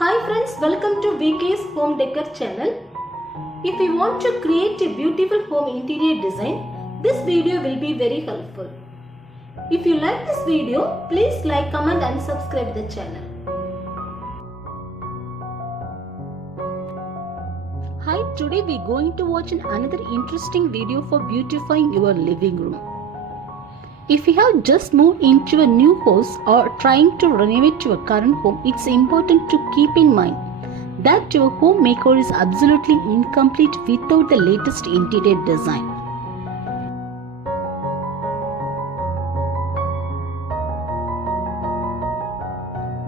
Hi friends, welcome to VK's Home Decor channel. If you want to create a beautiful home interior design, this video will be very helpful. If you like this video, please like, comment and subscribe the channel. Hi, today we are going to watch another interesting video for beautifying your living room. If you have just moved into a new house or trying to renovate your current home, it's important to keep in mind that your homemaker is absolutely incomplete without the latest interior design.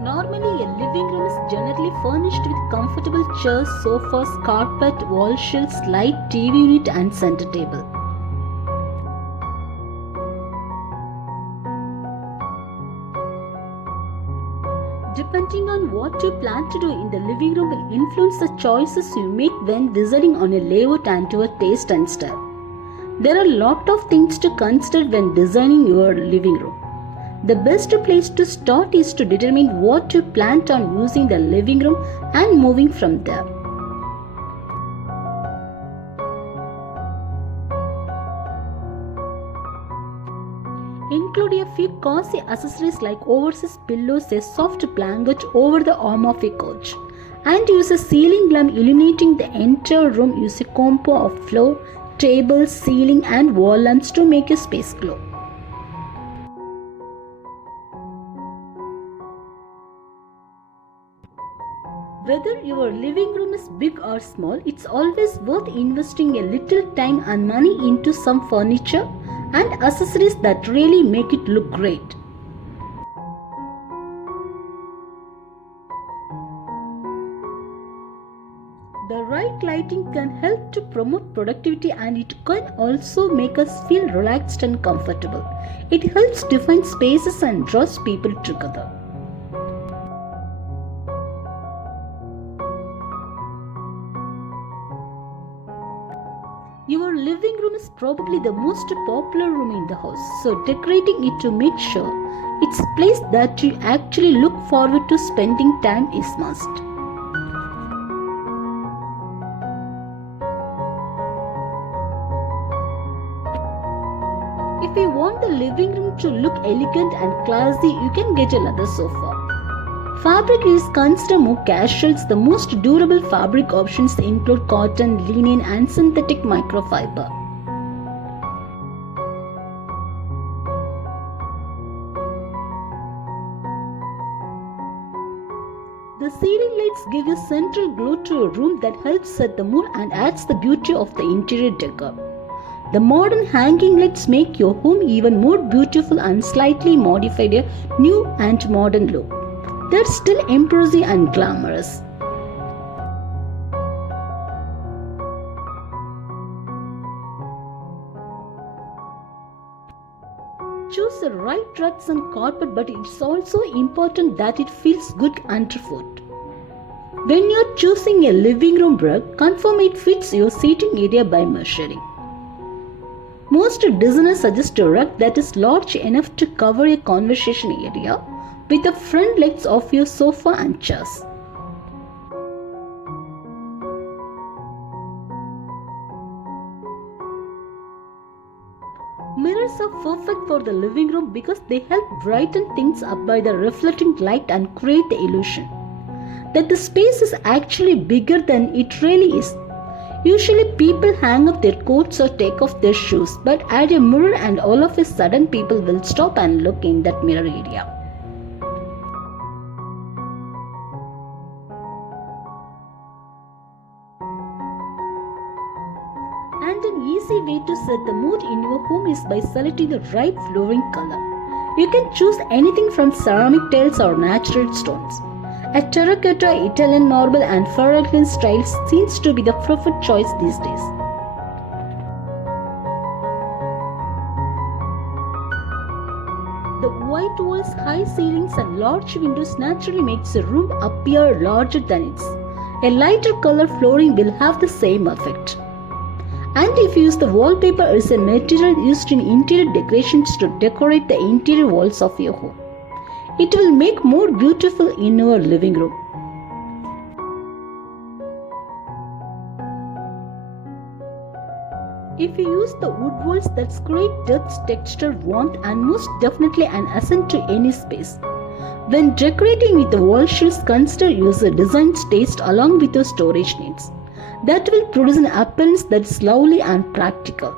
Normally, a living room is generally furnished with comfortable chairs, sofas, carpet, wall shelves, light, TV unit and center table. Depending on what you plan to do in the living room will influence the choices you make when deciding on a layout and your taste and style. There are a lot of things to consider when designing your living room. The best place to start is to determine what you plan on using the living room and moving from there. Include a few cozy accessories like oversized pillows, a soft blanket over the arm of a couch, and use a ceiling lamp illuminating the entire room. Use a combo of floor, table, ceiling and wall lamps to make your space glow. Whether your living room is big or small, it's always worth investing a little time and money into some furniture and accessories that really make it look great. The right lighting can help to promote productivity, and it can also make us feel relaxed and comfortable. It helps define spaces and draws people together. Your living room is probably the most popular room in the house, so decorating it to make sure it's a place that you actually look forward to spending time is must. If you want the living room to look elegant and classy, you can get a leather sofa. Fabric is considered more casual. The most durable fabric options include cotton, linen and synthetic microfiber. The ceiling lights give a central glow to a room that helps set the mood and adds the beauty of the interior decor. The modern hanging lights make your home even more beautiful and slightly modified a new and modern look. They're still impressive and glamorous. Choose the right rugs and carpet, but it's also important that it feels good underfoot. When you're choosing a living room rug, confirm it fits your seating area by measuring. Most designers suggest a rug that is large enough to cover a conversation area with the front legs of your sofa and chairs. Mirrors are perfect for the living room because they help brighten things up by the reflecting light and create the illusion that the space is actually bigger than it really is. Usually people hang up their coats or take off their shoes, but add a mirror and all of a sudden people will stop and look in that mirror area. And an easy way to set the mood in your home is by selecting the right flooring color. You can choose anything from ceramic tiles or natural stones. A terracotta, Italian marble and Florentine styles seems to be the preferred choice these days. The white walls, high ceilings and large windows naturally makes the room appear larger than it is. A lighter color flooring will have the same effect. And if you use the wallpaper as a material used in interior decorations to decorate the interior walls of your home, it will make more beautiful in your living room. If you use the wood walls, that's great depth, texture, warmth, and most definitely an ascent to any space. When decorating with the wall shelves, consider user design taste along with your storage needs. That will produce an appearance that's lovely and practical.